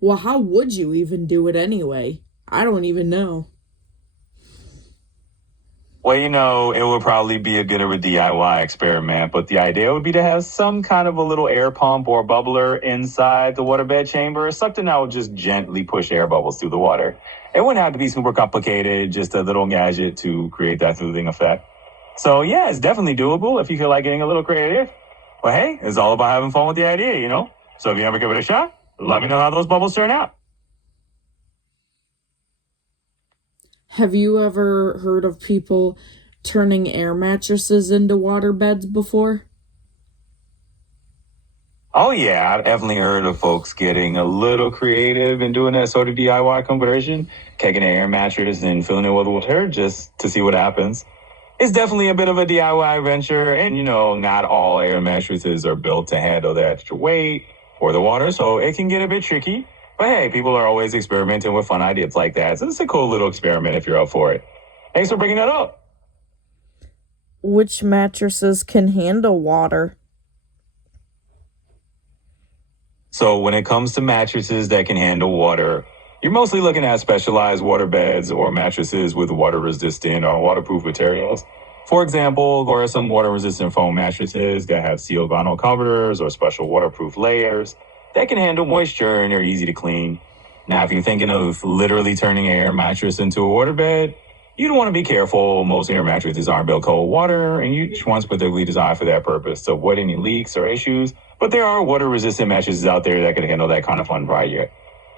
Well, how would you even do it anyway? I don't even know. Well, you know, it would probably be a bit of a DIY experiment, but the idea would be to have some kind of a little air pump or bubbler inside the waterbed chamber, something that would just gently push air bubbles through the water. It wouldn't have to be super complicated, just a little gadget to create that soothing effect. So yeah, it's definitely doable if you feel like getting a little creative. But hey, it's all about having fun with the idea, you know? So if you ever give it a shot, let me know how those bubbles turn out. Have you ever heard of people turning air mattresses into water beds before? Oh yeah, I've definitely heard of folks getting a little creative and doing that sort of DIY conversion, taking an air mattress and filling it with water just to see what happens. It's definitely a bit of a DIY venture, and not all air mattresses are built to handle the extra weight or the water, so it can get a bit tricky. But hey, people are always experimenting with fun ideas like that, so it's a cool little experiment if you're up for it. Thanks for bringing that up. Which mattresses can handle water? So when it comes to mattresses that can handle water, you're mostly looking at specialized water beds or mattresses with water-resistant or waterproof materials. For example, there are some water-resistant foam mattresses that have sealed vinyl covers or special waterproof layers that can handle moisture and are easy to clean. Now, if you're thinking of literally turning an air mattress into a water bed, you'd want to be careful. Most air mattresses aren't built cold water, and each one's particularly designed for that purpose to avoid any leaks or issues. But there are water-resistant mattresses out there that can handle that kind of fun project.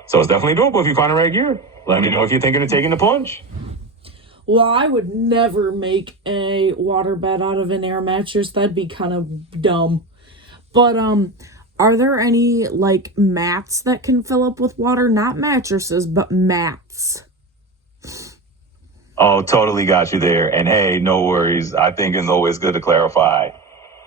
So it's definitely doable if you find the right gear. Let me know if you're thinking of taking the plunge. Well, I would never make a water bed out of an air mattress. That'd be kind of dumb. But are there any like mats that can fill up with water? Not mattresses, but mats. Oh, totally got you there. And hey, no worries. I think it's always good to clarify.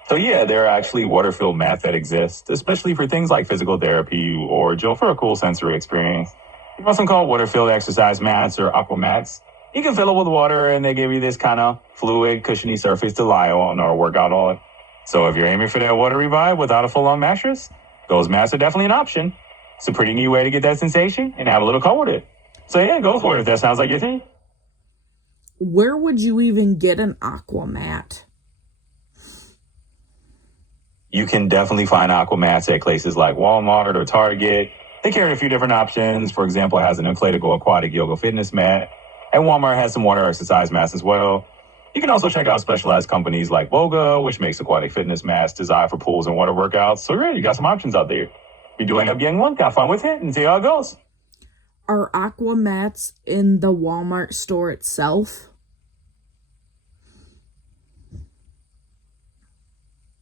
So yeah, there are actually water-filled mats that exist, especially for things like physical therapy or just for a cool sensory experience. There's also called water-filled exercise mats or aqua mats. You can fill it with water and they give you this kind of fluid, cushiony surface to lie on or work out on. So if you're aiming for that watery vibe without a full-on mattress, those mats are definitely an option. It's a pretty neat way to get that sensation and have a little fun with it. So yeah, go for it if that sounds like your thing. Where would you even get an aqua mat? You can definitely find aqua mats at places like Walmart or Target. They carry a few different options. For example, it has an inflatable aquatic yoga fitness mat. And Walmart has some water exercise mats as well. You can also check out specialized companies like Boga, which makes aquatic fitness mats designed for pools and water workouts. So yeah, you got some options out there. If you do end up getting one, have fun with it and see how it goes. Are aqua mats in the Walmart store itself?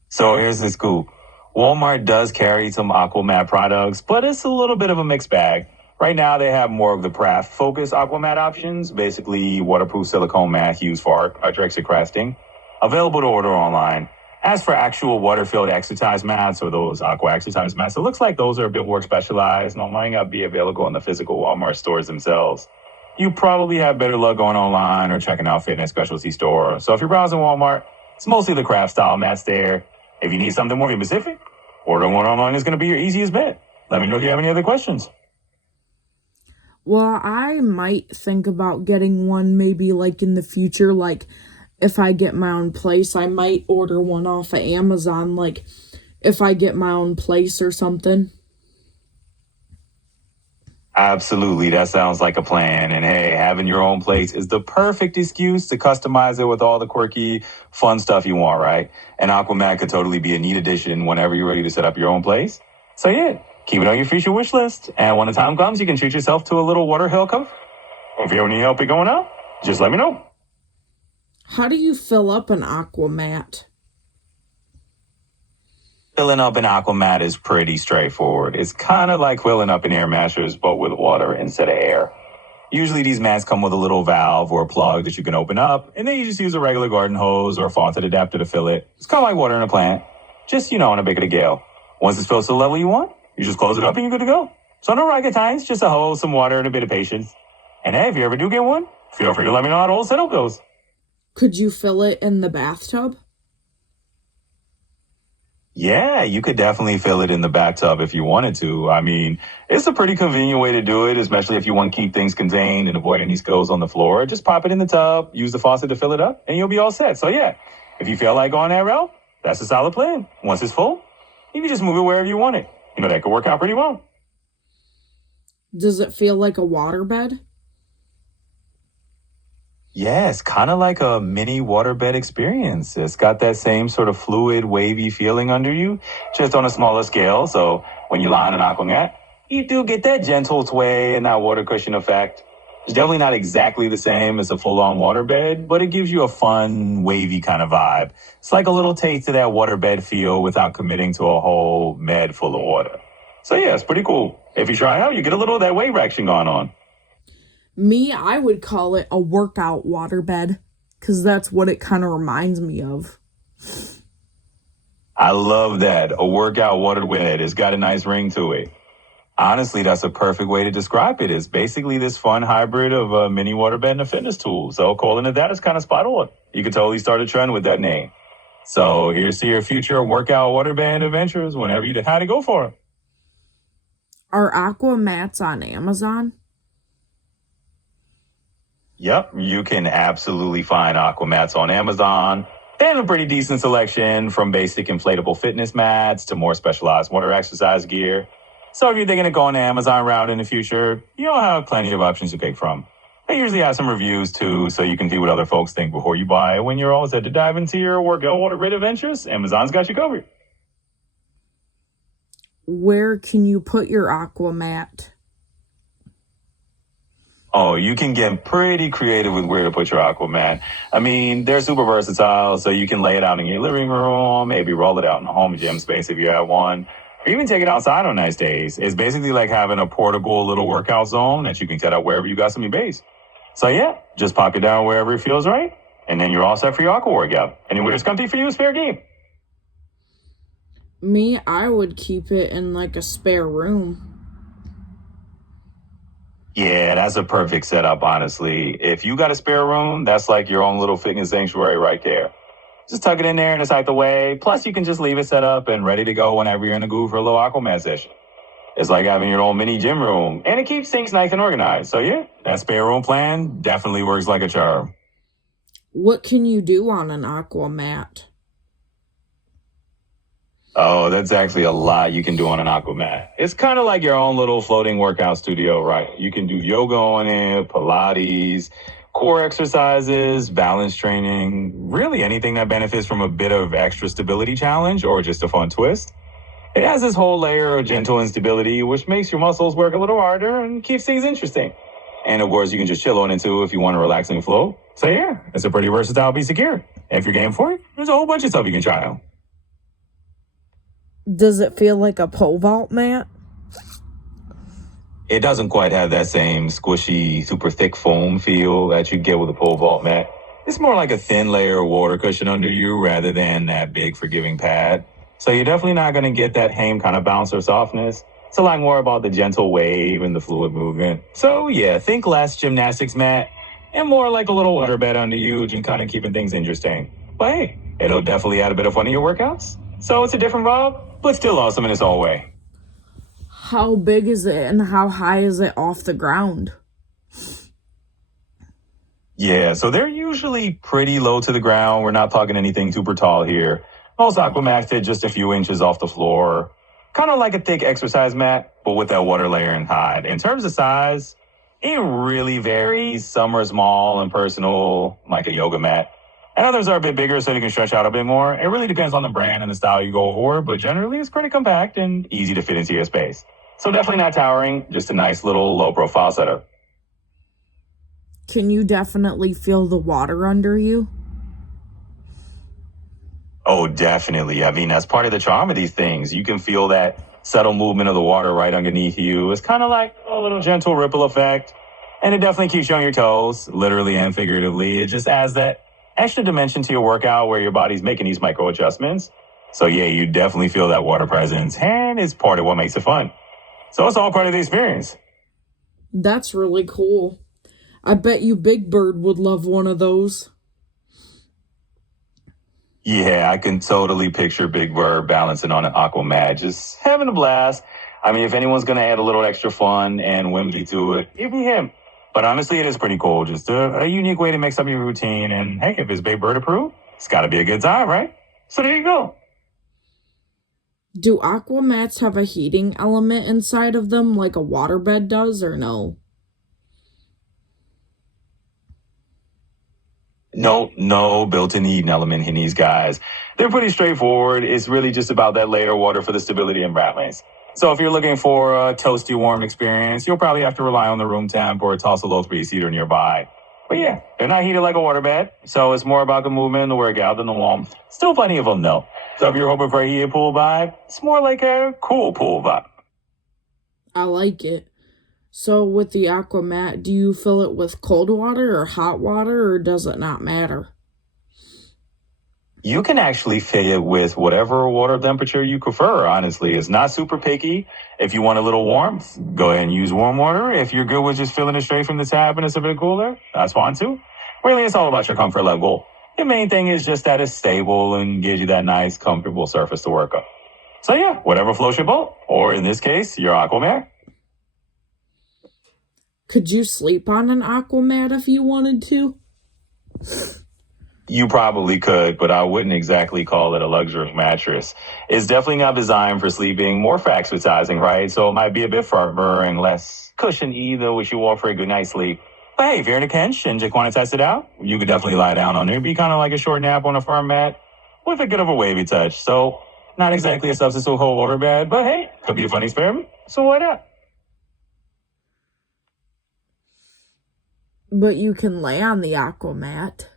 So here's the scoop. Walmart does carry some Aquamat products, but it's a little bit of a mixed bag. Right now, they have more of the craft-focused Aquamat options, basically waterproof silicone mat used for arthritic crafting, available to order online. As for actual water-filled exercise mats or those aqua exercise mats, it looks like those are a bit more specialized and might not be available in the physical Walmart stores themselves. You probably have better luck going online or checking out fitness specialty store. So if you're browsing Walmart, it's mostly the craft style mats there. If you need something more specific, order one online is going to be your easiest bet. Let me know if you have any other questions. Well, I might think about getting one maybe like in the future. Like if I get my own place, I might order one off of Amazon. Like if I get my own place or something. Absolutely. That sounds like a plan. And hey, having your own place is the perfect excuse to customize it with all the quirky, fun stuff you want, right? And Aquamat could totally be a neat addition whenever you're ready to set up your own place. So yeah, keep it on your future wish list. And when the time comes, you can treat yourself to a little water hill cover. If you ever need help it going out, just let me know. How do you fill up an aqua mat? Filling up an Aquamat is pretty straightforward. It's kind of like filling up an air mattress, but with water instead of air. Usually these mats come with a little valve or a plug that you can open up, and then you just use a regular garden hose or a faucet adapter to fill it. It's kind of like watering a plant, just, on a bigger scale. Once it's filled to the level you want, you just close it up and you're good to go. So no rocket science, just a hose, some water, and a bit of patience. And hey, if you ever do get one, feel free to let me know how the whole setup goes. Could you fill it in the bathtub? Yeah, you could definitely fill it in the bathtub if you wanted to. I mean, it's a pretty convenient way to do it, especially if you want to keep things contained and avoid any spills on the floor. Just pop it in the tub, use the faucet to fill it up, and you'll be all set. So yeah, if you feel like going that route, that's a solid plan. Once it's full, you can just move it wherever you want it. That could work out pretty well. Does it feel like a waterbed? Yeah, it's kind of like a mini waterbed experience. It's got that same sort of fluid, wavy feeling under you, just on a smaller scale. So when you lie on an Aquamat, you do get that gentle sway and that water cushion effect. It's definitely not exactly the same as a full-on waterbed, but it gives you a fun, wavy kind of vibe. It's like a little taste of that waterbed feel without committing to a whole med full of water. So yeah, it's pretty cool. If you try it out, you get a little of that wave action going on. Me, I would call it a workout waterbed, because that's what it kind of reminds me of. I love that. A workout waterbed. It's got a nice ring to it. Honestly, that's a perfect way to describe it. It's basically this fun hybrid of a mini waterbed and a fitness tool. So calling it that is kind of spot on. You could totally start a trend with that name. So here's to your future workout waterbed adventures whenever you decide to go for it. Are aqua mats on Amazon? Yep, you can absolutely find aqua mats on Amazon. They have a pretty decent selection from basic inflatable fitness mats to more specialized water exercise gear. So if you're thinking of going the Amazon route in the future, you'll have plenty of options to pick from. They usually have some reviews too, so you can see what other folks think before you buy. When you're all set to dive into your workout waterbed adventures, Amazon's got you covered. Where can you put your aqua mat? Oh, you can get pretty creative with where to put your aqua mat. I mean, they're super versatile, so you can lay it out in your living room, maybe roll it out in a home gym space if you have one, or even take it outside on nice days. It's basically like having a portable little workout zone that you can set up wherever you got some of your base. So yeah, just pop it down wherever it feels right, and then you're all set for your aqua workout. Anywhere it's comfy for you is fair game. Me, I would keep it in like a spare room. Yeah, that's a perfect setup, honestly. If you got a spare room, that's like your own little fitness sanctuary right there. Just tuck it in there and it's out the way. Plus, you can just leave it set up and ready to go whenever you're in the groove for a little aquamat session. It's like having your own mini gym room, and it keeps things nice and organized. So yeah, that spare room plan definitely works like a charm. What can you do on an aqua mat? Oh, that's actually a lot you can do on an aqua mat. It's kind of like your own little floating workout studio, right? You can do yoga on it, Pilates, core exercises, balance training, really anything that benefits from a bit of extra stability challenge or just a fun twist. It has this whole layer of gentle instability, which makes your muscles work a little harder and keeps things interesting. And of course, you can just chill on it too if you want to relax and float. So yeah, it's a pretty versatile piece of gear. If you're game for it, there's a whole bunch of stuff you can try out. Does it feel like a pole vault mat? It doesn't quite have that same squishy, super thick foam feel that you get with a pole vault mat. It's more like a thin layer of water cushion under you rather than that big forgiving pad. So you're definitely not going to get that Haim kind of bounce or softness. It's a lot more about the gentle wave and the fluid movement. So yeah, think less gymnastics mat and more like a little waterbed under you and kind of keeping things interesting. But hey, it'll definitely add a bit of fun to your workouts. So it's a different vibe, but still awesome in its own way. How big is it and how high is it off the ground? Yeah, so they're usually pretty low to the ground. We're not talking anything super tall here. Most aquamats sit just a few inches off the floor. Kind of like a thick exercise mat, but with that water layer and hide. In terms of size, it really varies. Some are small and personal, like a yoga mat. And others are a bit bigger so they can stretch out a bit more. It really depends on the brand and the style you go for, but generally it's pretty compact and easy to fit into your space. So definitely not towering, just a nice little low-profile setup. Can you definitely feel the water under you? Oh, definitely. I mean, that's part of the charm of these things. You can feel that subtle movement of the water right underneath you. It's kind of like a little gentle ripple effect. And it definitely keeps you on your toes, literally and figuratively. It just adds that extra dimension to your workout where your body's making these micro adjustments. So yeah, you definitely feel that water presence, and it's part of what makes it fun. So it's all part of the experience. That's really cool. I bet you Big Bird would love one of those. Yeah, I can totally picture Big Bird balancing on an aqua mat, just having a blast. I mean, if anyone's going to add a little extra fun and whimsy to it, it'd be him. But honestly, it is pretty cool. Just a unique way to mix up your routine. And hey, if it's Big Bird approved, it's got to be a good time, right? So there you go. Do aqua mats have a heating element inside of them like a waterbed does, or no? No built-in heating element in these guys. They're pretty straightforward. It's really just about that layer of water for the stability and balance. So if you're looking for a toasty warm experience, you'll probably have to rely on the room temp or toss a low 3-seater nearby. But yeah, they're not heated like a waterbed, so it's more about the movement and the workout than the warmth. Still plenty of them though. So if you're hoping for a heated pool vibe, it's more like a cool pool vibe. I like it. So with the Aquamat, do you fill it with cold water or hot water, or does it not matter? You can actually fill it with whatever water temperature you prefer, honestly. It's not super picky. If you want a little warmth, go ahead and use warm water. If you're good with just filling it straight from the tap and it's a bit cooler, that's fine too. Really, it's all about your comfort level. The main thing is just that it's stable and gives you that nice, comfortable surface to work on. So yeah, whatever floats your boat, or in this case, your Aquamat. Could you sleep on an Aquamat if you wanted to? You probably could, but I wouldn't exactly call it a luxurious mattress. It's definitely not designed for sleeping, more for exercising, right? So it might be a bit firmer and less cushion either, which you want for a good night's sleep. But hey, if you're in a pinch and just want to test it out, you could definitely lie down on it. It'd be kind of like a short nap on a firm mat with a bit of a wavy touch. So not exactly a substitute whole water bed, but hey, could be a fun experiment. So why not? But you can lay on the Aquamat.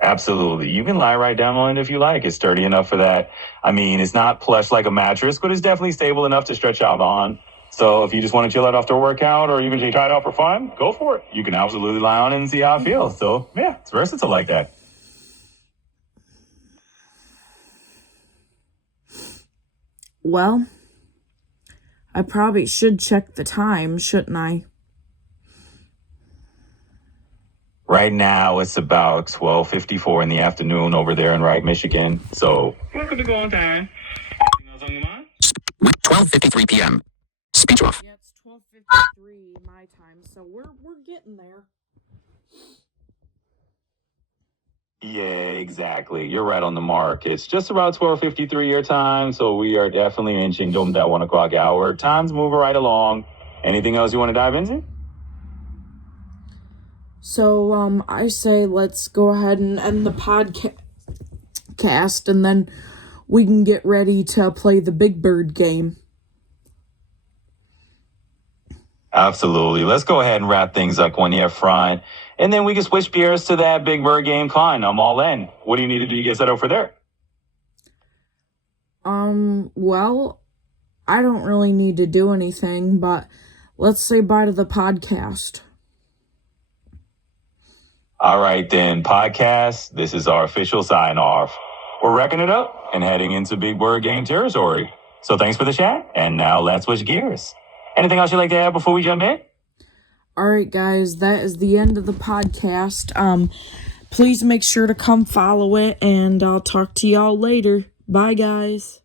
Absolutely. You can lie right down on it if you like. It's sturdy enough for that. I mean, it's not plush like a mattress, but it's definitely stable enough to stretch out on. So if you just want to chill out after a workout or even just try it out for fun, go for it. You can absolutely lie on it and see how it feels. So yeah, it's versatile like that. Well, I probably should check the time, shouldn't I? Right now, it's about 12:54 in the afternoon over there in Wright, Michigan. So we're good to go on time. Anything else on your mind? 12:53 p.m. Speech off. Yeah, it's 12:53 my time, so we're getting there. Yeah, exactly. You're right on the mark. It's just about 12:53 your time, so we are definitely inching toward that 1 o'clock hour. Time's moving right along. Anything else you want to dive into? So, I say let's go ahead and end the podcast, and then we can get ready to play the Big Bird game. Absolutely. Let's go ahead and wrap things up on the front, and then we can switch gears to that Big Bird game. Klein, I'm all in. What do you need to do to get set up for there? Well, I don't really need to do anything, but let's say bye to the podcast. All right, then, podcast. This is our official sign off. We're wrecking it up and heading into Big Bird game territory. So thanks for the chat, and now let's switch gears. Anything else you'd like to add before we jump in? All right, guys, that is the end of the podcast. Please make sure to come follow it, and I'll talk to y'all later. Bye, guys.